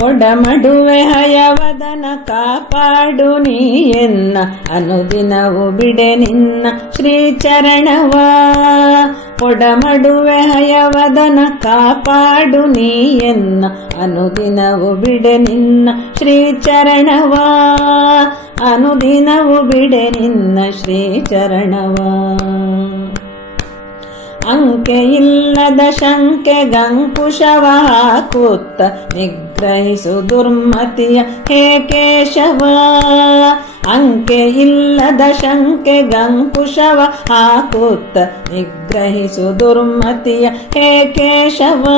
ಕೊಡಮಡುವೆ ಹಯವದನ ಕಾಪಾಡು ನೀ ಎನ್ನ ಅನುದಿನವು ಬಿಡೆ ನಿನ್ನ ಶ್ರೀಚರಣವ. ಕೊಡಮಡುವೆ ಹಯವದನ ಕಾಪಾಡು ನೀ ಎನ್ನ ಅನುದಿನವು ಬಿಡೆ ನಿನ್ನ ಶ್ರೀಚರಣವ. ಅನುದಿನವು ಬಿಡೆ ನಿನ್ನ ಶ್ರೀಚರಣವ. ಅಂಕೆಯಿಲ್ಲದ ಶಂಕೆಗಂಕುಶವ ಹಾಕುತ್ತ ನಿಗ್ರಹಿಸು ದುರ್ಮತಿಯ ಹೇ ಕೇಶವ. ಅಂಕೆಯಿಲ್ಲದ ಶಂಕೆಗಂಕುಶವ ಹಾಕುತ್ತ ನಿಗ್ರಹಿಸು ದುರ್ಮತಿಯ ಹೇ ಕೇಶವ.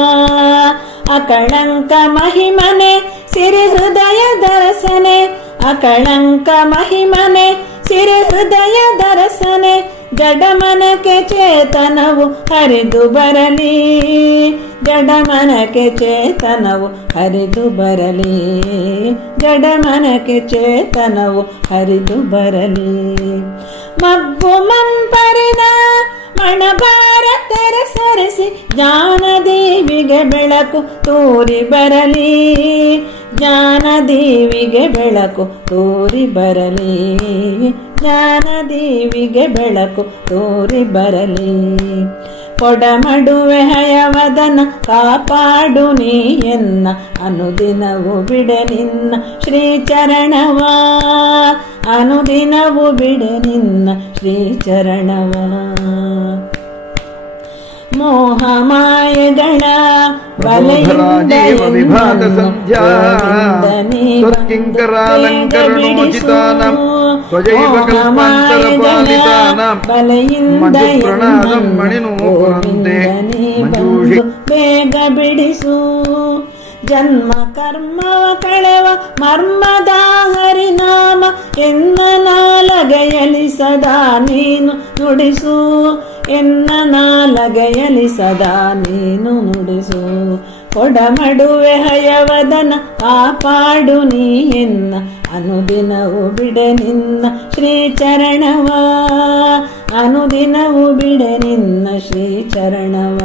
ಅಕಳಂಕ ಮಹಿಮನೆ ಸಿರಿ ಹೃದಯ ದರಸನೆ. ಅಕಳಂಕ ಮಹಿಮನೆ ಸಿರಿ ಹೃದಯ ದರಸನೆ. ಜಡಮನಕ್ಕೆ ಚೇತನವು ಹರಿದು ಬರಲಿ. ಜಡಮನಕ್ಕೆ ಚೇತನವು ಹರಿದು ಬರಲಿ. ಜಡಮನಕ್ಕೆ ಚೇತನವು ಹರಿದು ಬರಲಿ. ಮಬ್ಬು ಮಂಪರಿನ ಮಣಬಾರ ತೆರೆಸರಿಸಿ ಜ್ಞಾನದೇವಿಗೆ ಬೆಳಕು ತೋರಿ ಬರಲಿ. ಜ್ಞಾನದೇವಿಗೆ ಬೆಳಕು ತೋರಿ ಬರಲಿ. ಜ್ಞಾನದೇವಿಗೆ ಬೆಳಕು ತೋರಿ ಬರಲಿ. ಕೊಡಮಡುವೆ ಹಯವದನ ಕಾಪಾಡು ನೀ ಎನ್ನ ಅನುದಿನವು ಬಿಡೆ ನಿನ್ನ ಶ್ರೀಚರಣವ. ಅನುದಿನವು ಬಿಡೆ ನಿನ್ನ ಶ್ರೀಚರಣವ. ಮೋಹ ಮಾಯಗಳ ಬಲೆಯಿಂದ ವಿಭಾತ ಸಂಧ್ಯಾ ತ್ವತ್ಕಿಂಕರಾಲಂಕರಣೋಚಿತಾನಾಂ ತ್ವಜೈವ ಕಲ್ಪಾಂತರ ಪಾಲಿತಾನಾಂ ಮಧುಪ್ರಣಾದಂ ಮಣಿನೂಪುರಂತೆ ಮಂಜೂಷಿ. ಬೇಗ ಬಿಡಿಸು ಜನ್ಮ ಕರ್ಮವ ಕಳೆವ ಮರ್ಮದ ಹರಿನಾಮ ಎನ್ನ ನಾಲಗೆಯಲಿ ಸದಾ ನೀನು ನುಡಿಸು. ಎನ್ನ ನಾಲಗೆಯಲಿ ಸದಾ ನೀನು ನುಡಿಸು. ಕೊಡಮಡುವೆ ಹಯವದನ ಕಾಪಾಡು ನೀ ಎನ್ನ ಅನುದಿನವು ಬಿಡೆ ನಿನ್ನ ಶ್ರೀಚರಣವ. ಅನುದಿನವು ಬಿಡೆ ನಿನ್ನ ಶ್ರೀಚರಣವ.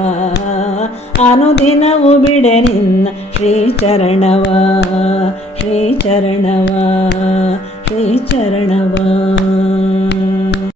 ಅನುದಿನವು ಬಿಡೆ ನಿನ್ನ ಶ್ರೀಚರಣವ. ಶ್ರೀಚರಣವ. ಶ್ರೀಚರಣವ.